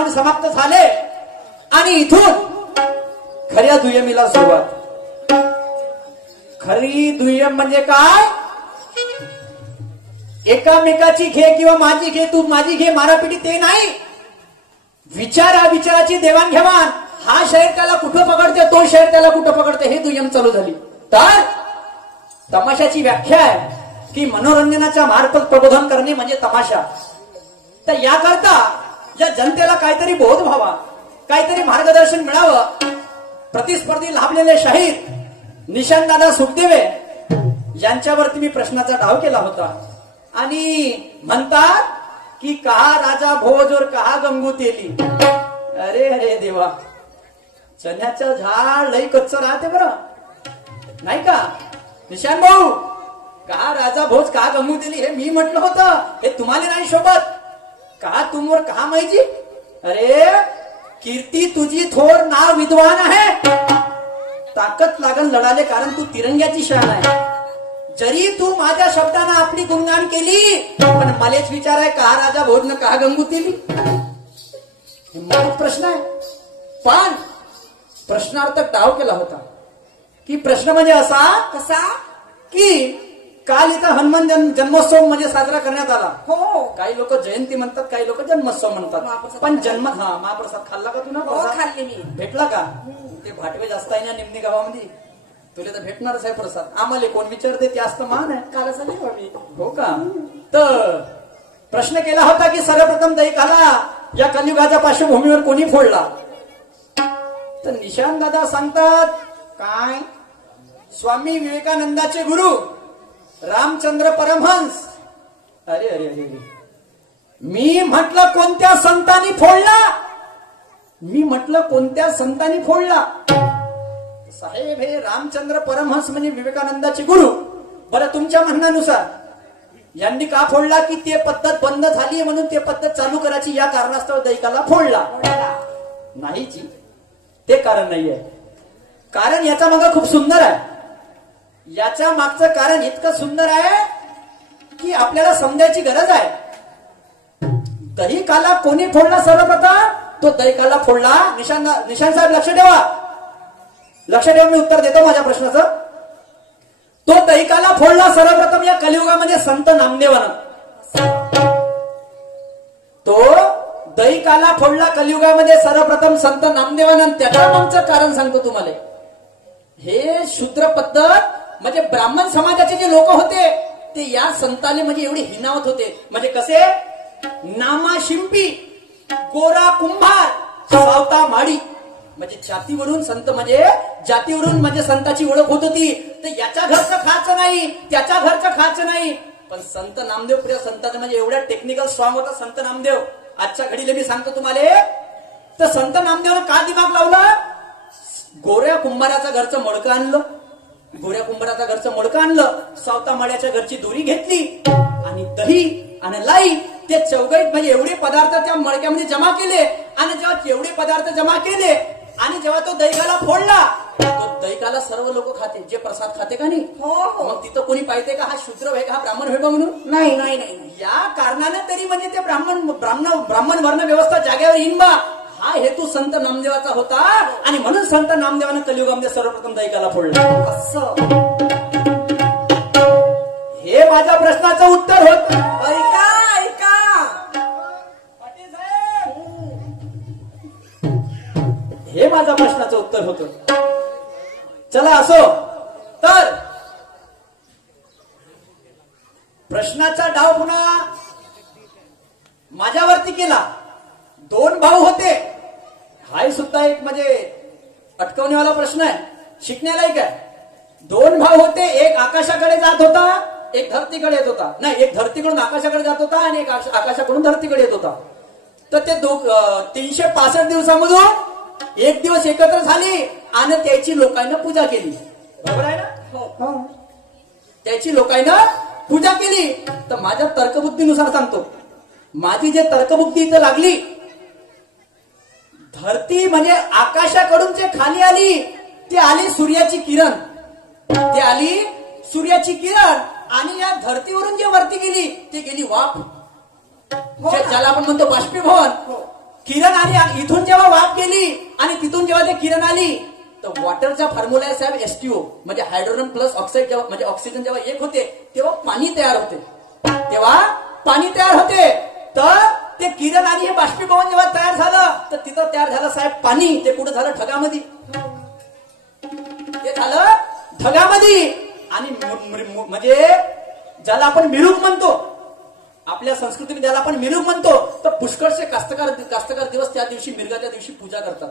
Round समाप्त झाले आणि इथून खऱ्या दुय्यमीला सुरुवात. खरी दुय्यम म्हणजे काय? एकामेकाची घे किंवा माझी घे, तू माझी घे, मारापिटी ते नाही. विचाराची देवाणघेवाण. हा शहर त्याला कुठं पकडते, तो शहर त्याला कुठं पकडते, हे दुय्यम चालू झाली. तर तमाशाची व्याख्या आहे की मनोरंजनाच्या मार्फत प्रबोधन करणे म्हणजे तमाशा. तर याकरता या जनतेला काहीतरी बोध व्हावा, काहीतरी मार्गदर्शन मिळावं. प्रतिस्पर्धी लाभलेले शाहीर निशांतदादा सुखदेवे यांच्यावरती मी प्रश्नाचा डाव केला होता. आणि म्हणतात की कहा राजा भोज और कहा गंगू तेली. अरे अरे देवा, चण्याचं झाड लई कच्च राहते बरं, नाही का निशान भाऊ? कहा राजा भोज कहा गंगू तेली हे मी म्हटलं होतं, हे तुम्हाला नाही शोभत. कहा तुम और कहा माहिती. अरे कीर्ती तुझी थोर, नाव विद्वान आहे, ताकद लागल लढाले, कारण तू तिरंग्याची शान आहे. जरी तू माझ्या शब्दांना आपली गुणगान केली, पण मलाच विचार आहे कहा राजा भोज न कहा गंगू तेली. प्रश्न आहे. पण प्रश्नार्थक डाव केला होता की प्रश्न म्हणजे असा कसा की काल इथं हनुमान जन्मोत्सव म्हणजे साजरा करण्यात आला. हो, काही लोक जयंती म्हणतात, काही लोक जन्मोत्सव म्हणतात. पण जन्म महाप्रसाद खाल्ला का तुला? खाल्ले मी. भेटला का? ते भाटवे जास्त आहे ना निमणी गावामध्ये, तुला तर भेटणारच आहे प्रसाद. आम्हाला कोण विचारते ते असतं मान आहे कालच नाही. हो का? तर प्रश्न केला होता की सर्वप्रथम दैकाला या कलियुगाच्या पार्श्वभूमीवर कोणी फोडला? तर निशांत दादा सांगतात काय, स्वामी विवेकानंदाचे गुरु रामचंद्र परमहंस. अरे अरे अरे, मी म्हटलं कोणत्या संतांनी फोडला? मी म्हटलं कोणत्या संतांनी फोडला? साहेब हे रामचंद्र परमहंस म्हणजे विवेकानंदाचे गुरु. बरं तुमच्या म्हणण्यानुसार यांनी का फोडला? की ते पद्धत बंद झाली म्हणून ते पद्धत चालू करायची या कारणास्तव दैकाला फोडला. नाहीची, ते कारण नाहीये. कारण याचा मागं खूप सुंदर आहे. याच्या मागचं कारण इतकं सुंदर आहे की आपल्याला समजायची गरज आहे. दहीकाला कोणी फोडला? सर्वप्रथम तो दहीकाला फोडला. निशांत साहेब लक्ष ठेवा, लक्ष ठेवा, मी उत्तर देतो माझ्या प्रश्नाचं. तो दहीकाला फोडला सर्वप्रथम या कलियुगामध्ये संत नामदेवानं. तो दहीकाला फोडला कलियुगामध्ये सर्वप्रथम संत नामदेवानं. त्याच्या मागचं कारण सांगतो तुम्हाला. हे शूद्र पद्धत म्हणजे ब्राह्मण समाजाचे जे लोक होते ते या संतांनी म्हणजे एवढे हिनावत होते. म्हणजे कसे? नामा शिंपी, गोरा कुंभार, सावता माडी. म्हणजे जातीवरून संत म्हणजे जातीवरून म्हणजे संताची ओळख होत होती. तर याच्या घरचं खायचं नाही, त्याच्या घरचं खायचं नाही. पण संत नामदेव प्रिय संतांचं म्हणजे एवढ्या टेक्निकल स्ट्रॉंग होता संत नामदेव. आजच्या घडीला मी सांगतो तुम्हाला, तर संत नामदेवनं का दिमाग लावला? गोऱ्या कुंभाराचा घरचं मडकं आणलं, गोऱ्या कुंभाराचा घरचं मडकं आणलं, सावता माड्याच्या घरची दोरी घेतली आणि दही आणि लाई ते चौघाईत म्हणजे एवढे पदार्थ त्या मडक्यामध्ये जमा केले. आणि जेव्हा एवढे पदार्थ जमा केले आणि जेव्हा तो दहीकाला फोडला, तो दहीकाला सर्व लोक खाते, जे प्रसाद खाते का नाही. मग तिथं कोणी पाहिजे का हा शूद्र आहे का, हा ब्राह्मण आहे का म्हणून? नाही नाही नाही. या कारणाने तरी म्हणजे ते ब्राह्मण वर्ण व्यवस्था जागेवर येईन बा, हा हेतू संत नामदेवाचा होता. आणि म्हणून संत नामदेवानं कलियुगामध्ये सर्वप्रथम दहीकाला फोडला. असं हे माझ्या प्रश्नाचं उत्तर होत. ऐका ऐका पाटील साहेब, हे माझ्या प्रश्नाचं उत्तर होतं. चला असो, तर प्रश्नाचा डाव पुन्हा माझ्यावरती केला. दोन भाऊ होते, हाही सुद्धा एक म्हणजे अटकवण्यावाला प्रश्न आहे, शिकण्यालायक आहे. दोन भाऊ होते, एक आकाशाकडे जात होता, एक धरतीकडे येत होता. नाही, एक धरतीकडून आकाशाकडे जात होता आणि एक आकाशाकडून धरतीकडे येत होता. तर ते 365 दिवसामधून एक दिवस एकत्र झाली आणि त्याची लोकांना पूजा केली. बरोबर आहे ना? हो, त्याची लोकांना पूजा केली. तर माझ्या तर्कबुद्धीनुसार सांगतो, माझी जे तर्कबुद्धी इथं लागली, धरती म्हणजे आकाशाकडून जे खाली आली ती आली सूर्याची किरण, ती आली सूर्याची किरण. आणि या धरतीवरून जे वरती गेली ती गेली वाफ, ज्याला आपण म्हणतो बाष्पीभवन. किरण आली, इथून जेव्हा वाफ गेली आणि तिथून जेव्हा ते किरण आली तर वॉटरचा फॉर्म्युला आहे साहेब एसटीओ, म्हणजे हायड्रोजन प्लस ऑक्साईड, जेव्हा म्हणजे ऑक्सिजन जेव्हा एक होते तेव्हा पाणी तयार होते, तर ते किरण आणि हे बाष्पीभवन जेव्हा तयार झालं तर तिथं तयार झालं साहेब पाणी. ते कुठं झालं? ढगामध्ये. ते झालं ढगामध्ये. आणि म्हणजे ज्याला आपण मिरुग म्हणतो, आपल्या संस्कृतीमध्ये ज्याला आपण मिरुग म्हणतो, तर पुष्कळचे कास्तकार दिवस त्या दिवशी, मिरगाच्या दिवशी पूजा करतात.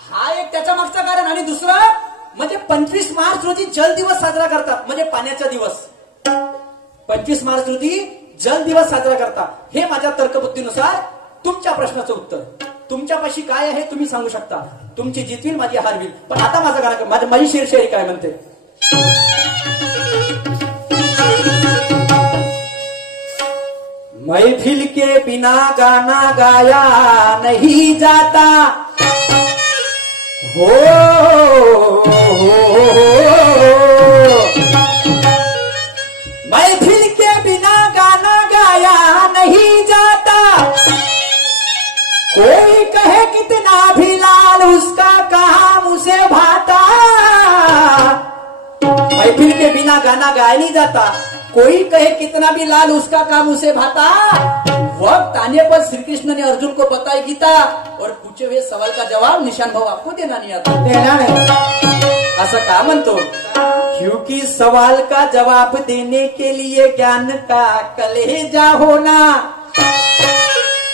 हा एक त्याच्या मागचा कारण. आणि दुसरं म्हणजे 25 मार्च रोजी जल दिवस साजरा करतात, म्हणजे पाण्याचा दिवस. 25 मार्च रोजी जल दिवस साजरा करतात. हे माझ्या तर्कबुद्धीनुसार तुमच्या प्रश्नाचं उत्तर. तुमच्यापाशी काय आहे तुम्ही सांगू शकता. तुमची जितवील माझी हारवील. पण आता माझं गाणं, माझी शेरशायरी काय म्हणते. महफिल के बिना गाना गाया नहीं जाता. हो, महफिल के बिना गाना गाया नहीं जाता. कोई कहे कितना भी लाल उसका काम उसे भाता. महफिल के बिना गाना गाया नहीं जाता. कोई कहे कितना भी लाल उसका काम उसे भाता. वक्त आने पर श्री कृष्ण ने अर्जुन को बताई गीता और पूछे हुए सवाल का जवाब निशान भाऊ आपको देना नहीं आता. देना नहीं असं का म्हणतो. क्योंकि सवाल का जवाब देने के लिए ज्ञान का कलेजा होना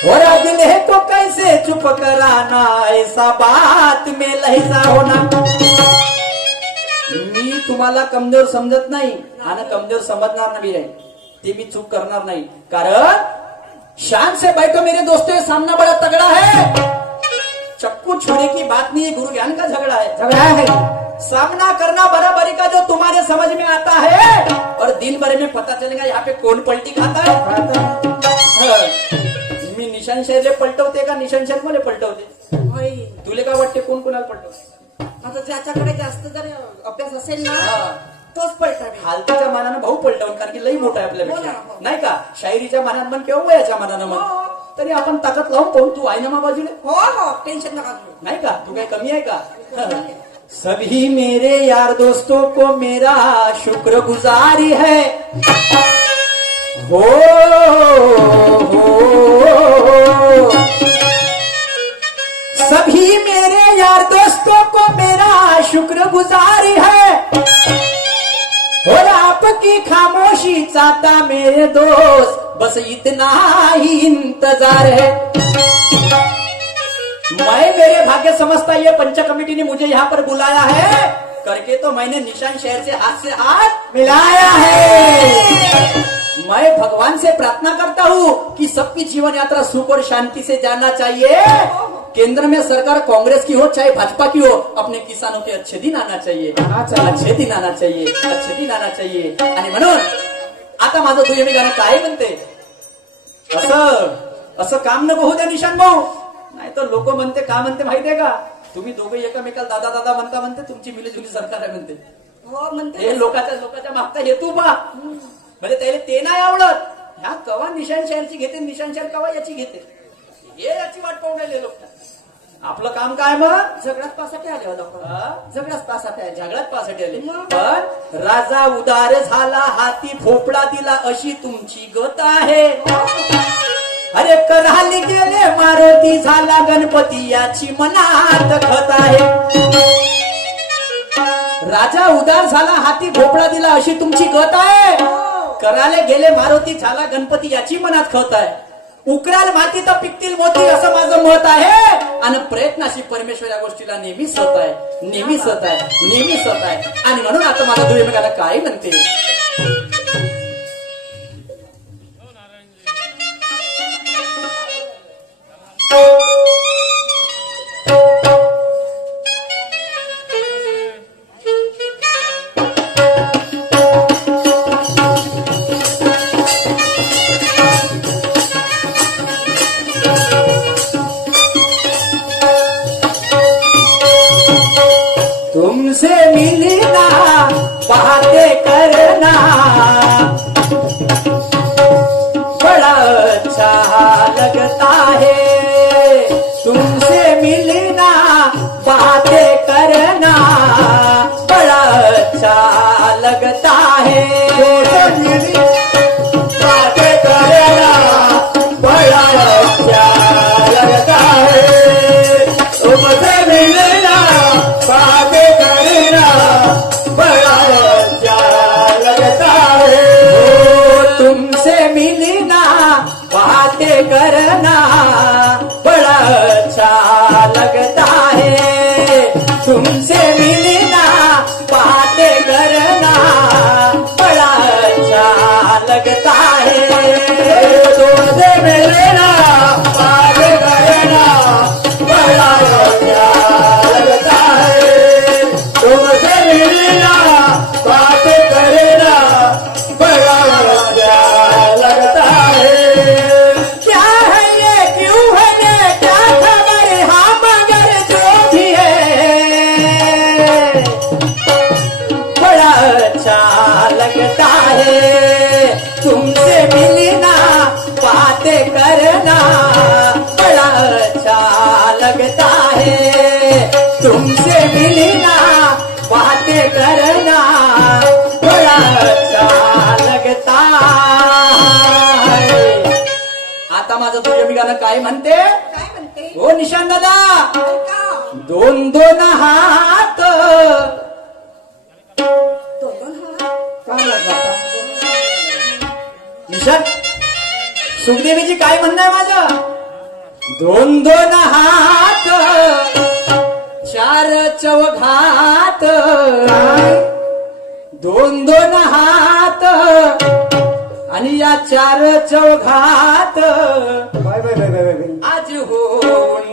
और अगले को कैसे चुप कराना, ऐसा बात में लहजा होना. मी तुम्हाला कमजोर समजत नाही आणि कमजोर समजणार नाही आहे, ते मी चूक करणार नाही. कारण शान से बैठो मेरे दोस्तों, ये सामना बड़ा तगड़ा है. चक्कू छोड़े की बात नहीं है, गुरु ज्ञान का झगड़ा है. सामना करना बराबरी का जो तुम्हारे समझ में आता है और दिन भर में पता चलेगा यहाँ पे कौन पलटी खाता है. मी निशान शेरले पलटवते का निशान शेर मला पलटवते. तुले काय वाटते कोण कोणाला पलटवते. आता ज्याच्याकडे जास्त जर अभ्यास असेल ना तोच पलटावे. हालतीच्या मानानं भाऊ पलटवून, कारण की लई मोठा आहे आपल्यापेक्षा, नाही का. शायरीच्या मानानं म्हण किंवा वयाच्या मानानं म्हण, तरी आपण ताकद लावून पाहू. तू आहे ना मा बाजूने. हो, टेन्शन नका घेऊ. नाही का तू काही कमी आहे का. सभी मेरे यार दोस्तों को मेरा शुक्रगुजारी है. हो, सभी मेरे यार दोस्तों को मेरा शुक्रगुजारी है और आपकी खामोशी चाहता मेरे दोस्त, बस इतना ही इंतजार है. मैं मेरे भाग्य समझता ये पंच कमेटी ने मुझे यहाँ पर बुलाया है करके, तो मैंने निशान शहर से हाथ मिलाया है. मैं भगवान से प्रार्थना करता हूँ कि सबकी जीवन यात्रा सुख और शांति से जाना चाहिए. केंद्र में सरकार कांग्रेस की हो चाहे भाजपा की हो, अपने किसानों के अच्छे दिन आना चाहिए, अच्छे दिन आना चाहिए. आणि म्हणून आता माझं तुझे मी गाणं काय म्हणते. असं काम नको होऊ द्या निशान भाऊ. नाही तर लोक म्हणते का म्हणते माहितीये का, तुम्ही दोघे एकमेकाला दादा दादा म्हणते, तुमची मिलीजुली सरकार आहे म्हणते. हो म्हणते. हे लोकांच्या मागचा हेतू पहा. म्हणजे त्याला ते नाही आवडत. ह्या कवा निशान शहरची घेते, निशान शहर कवा याची घेते, हे याची वाट पाहून राहिले लोक. आपलं काम काय मग झगड्यात पासाठी आले लोक. झगड्यात पासाठी आले, झगड्यात पासाठी आले. पण राजा उदार झाला, हाती भोपळा दिला, अशी तुमची गत आहे. अरे कराली गेले मारुती, झाला गणपती, याची मनात खत आहे. राजा उदार झाला, हाती भोपळा दिला, अशी तुमची गत आहे. कराले गेले मारुती, झाला गणपती, याची मनात खत आहे. उकराल माती तर पिकतील मोती, असं माझं मत आहे. आणि प्रयत्नाशी परमेश्वर या गोष्टीला नेहमीच होत आहे. आणि म्हणून आता माझा दुर्मिळाला काय म्हणते. तुमसे मिलना बातें करना लगता है बातें करना बड़ा अच्छा लगता है तुमसे मिलना बातें करना बड़ा अच्छा लगता है तुमसे मिलना बातें करना बड़ा अच्छा लगता है तुमसे मिलना बातें करना बड़ा अच्छा लगता है तुमसे मिलना बातें करना बड़ा अच्छा लगता है तुमसे मिलना बातें करना बड़ा अच्छा लगता है क्या है ये क्यों है ये क्या खबर हाँ मगर जो भी है बड़ा अच्छा लगता है तुमसे मिलना बातें करना बड़ा अच्छा लगता है तुमसे मिलना बातें करना बड़ा अच्छा लगता है आता माझं तुझ्या मी गाणं काय म्हणते काय म्हणते हो निशान दादा का दोन दोन हात दोन हात काय लागला आता? निशान सुखदेवीजी काय म्हणणं आहे माझं दोन दोन हात चार चौघात दोन दोन हात आणि या चार चौघात bye bye bye bye bye आज होऊन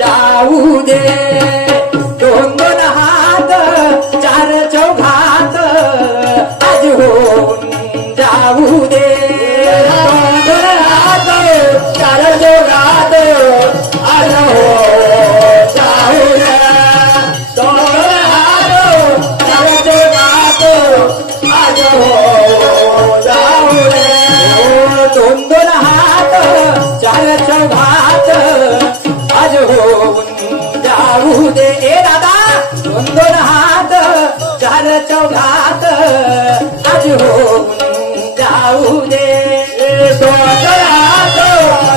जाऊ दे दोन दोन हात चार चौघात आज होऊन जाऊ दे दोन दोन हात चार चौघात आज हो जाऊ द्या दोन दोन हात चार चौघात आज हो जाऊ द्या दोन दोन हात चार चौघात आज होऊन जाऊ दे ए दादा दोन दोन हात चार चौघात आज होऊन जाऊ दे दोन दोन हात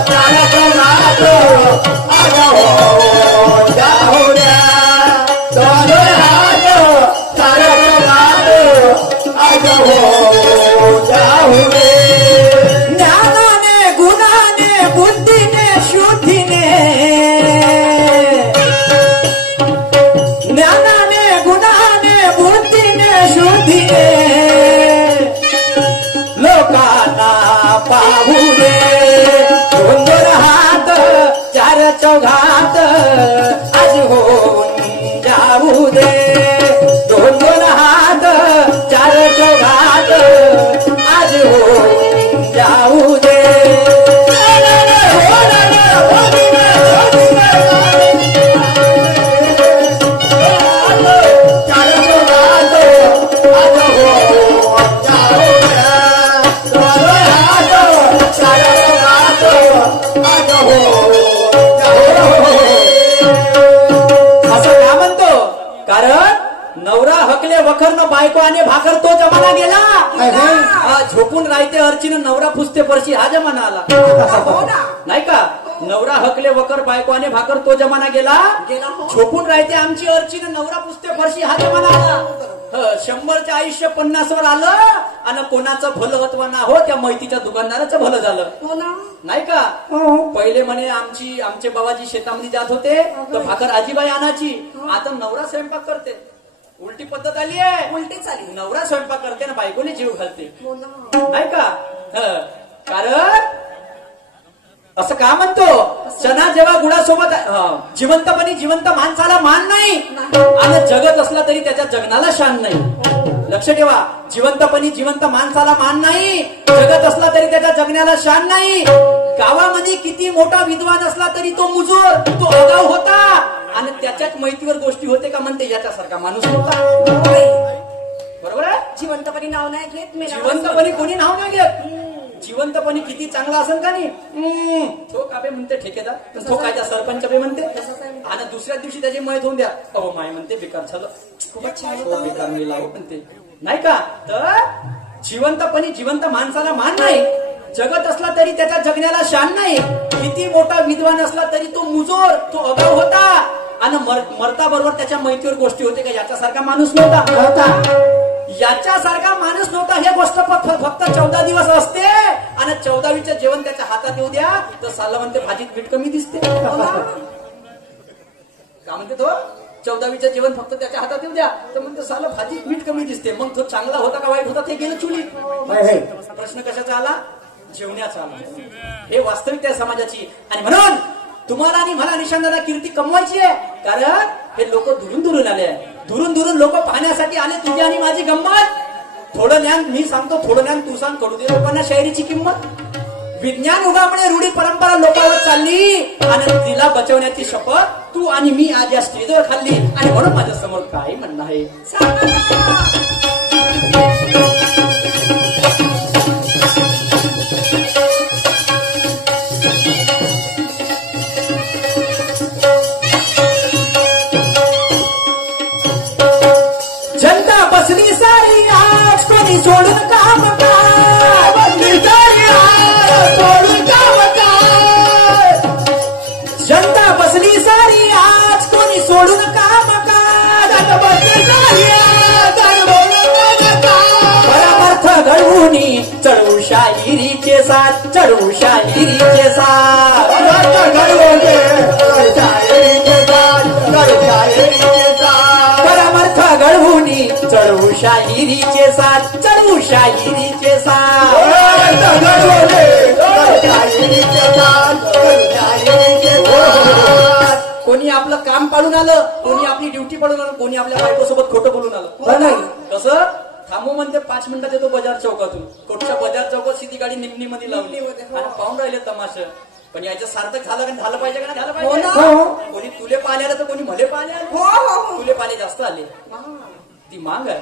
चार चौघात आज हो जाऊ द्या दोन दोन हात चार चौघात आज हो जाऊ दे ज्ञानाने गुणाने बुद्धीने शुद्धीने ज्ञानाने गुणाने बुद्धीने शुद्धीने लोकांना पाहू दे दोन दोन हात चार चौघात आज होऊन जाऊ दे दोन दोन हात चार चौघात आज होऊन जाऊ दे असं का म्हणतो कारण नवरा हकले वखर बायको आणि भाकर तो जमाना गेला झोपून राहते अर्चीन नवरा पुसते परशी हा जमाना आला हो ना नाही का नवरा हकले वकर बायको आणि भाकर तो जमाना गेला गेला हो झोपून राहते आमची अर्चीन नवरा पुसते फरशी हा जमाना आला 100चं आयुष्य 50 वर आलं आणि कोणाचं भलं अथवा ना हो त्या मैतीच्या दुकानदाराचं भलं झालं हो ना नाही का पहिले म्हणे आमचे बाबाजी शेतामध्ये जात होते तर भाकर आजीबाई आणायची आता नवरा स्वयंपाक करते उलटी पद्धत आली आहे उलटी चालली नवरा स्वयंपाक करते ना बायकोने जीव घालते हो ना नाही का कारण असं का म्हणतो चना जेव्हा गुळासोबत जिवंतपणी जिवंत माणसाला मान नाही आणि जगत असला तरी त्याच्या जगनाला शान नाही लक्ष ठेवा जिवंतपणी जिवंत माणसाला मान नाही जगत असला तरी त्याच्या जगण्याला शान नाही गावामध्ये किती मोठा विद्वान असला तरी तो मुजोर तो आगाऊ होता आणि त्याच्याच माहितीवर गोष्टी होते का म्हणते याच्यासारखा माणूस होता बरोबर आहे जिवंतपणी नाव नाही घेत मी जिवंतपणी कोणी नाव नाही घेत जिवंतपणी किती चांगला असेल का नाही तो काबे म्हणते ठेकेदार पण तो कायचा सरपंच बे म्हणते आणि दुसऱ्या दिवशी त्याची मयत होऊन द्या अहो माय म्हणते बेकार झालं खूपच छान तो बेकार मी लावू म्हणते नाही का? तर जिवंतपणी जिवंत माणसाला मान नाही. जगत असला तरी त्याच्या जगण्याला शान नाही. किती मोठा विद्वान असला तरी तो मुजोर, तो अगाऊ होता. आणि मरता बरोबर त्याच्या मैत्रीवर गोष्टी होते का याच्यासारखा माणूस नव्हता. याच्यासारखा माणूस नव्हता. हे गोष्ट फक्त 14 दिवस असते आणि 14वीचं जेवण त्याच्या हातात येऊ द्या तर साला म्हणते भाजीत मीठ कमी दिसते. का म्हणते तो? 14वीचं जेवण फक्त त्याच्या हातात येऊ द्या तर म्हणते साला भाजीत मीठ कमी दिसते. मग तो चांगला होता का वाईट होता ते गेलं चुलीत. प्रश्न कशाचा आला? जेवण्याचा आला. हे वास्तविकता आहे समाजाची. आणि म्हणून तुम्हाला आणि मला निशांदाला कीर्ती कमवायची आहे. कारण हे लोक दुरून दुरून आले. दुरून दुरून लोक पाहण्यासाठी आले तुझी आणि माझी गंमत. थोडं ज्ञान मी सांगतो, थोडं ज्ञान तू सांग. कळू दे लोकांना शायरीची किंमत. विज्ञान युगामुळे रूढी परंपरा लोपावत चालली आणि तिला बचवण्याची शपथ तू आणि मी आज या स्टेजवर खाल्ली. आणि म्हणून माझ्या समोर काय म्हणणं आहे? जनता बसली सारी आज कोणी सोडून काम काय. बसली सारी आज सोडून काम काय. जनता बसली सारी आज कोणी सोडून काम काय. बसली सारी आज सोडून काम. परमार्थ घडवून चढवू शाहिरीचे साथ, चढवू शाहिरीचे साथ. परमार्थ घडवून चढवू शाहिरीचे साथ, चढवू शाहिरीचे साथ. परमार्थ घडवून चढवू शाहिरीचे साथ, चढवू शाहिरीचे साथ. कोणी आपलं काम पाडून आलं, कोणी आपली ड्युटी पाडून आलं, कोणी आपल्या बायकोसोबत खोटं बोलून आलं. कसं थांबू म्हणते 5 मिनिटात येतो बाजार चौकातून. कोटच्या बाजार चौकात सीधी गाडी निमणीमध्ये लावली आणि पाहून राहिले तमाशा. पण याचं सार्थक झालं का झालं पाहिजे का झालं पाहिजे. कोणी तुले पाहिले तर कोणी मले पाहिले. तुले पाहिले जास्त आले. ती मांग आहे.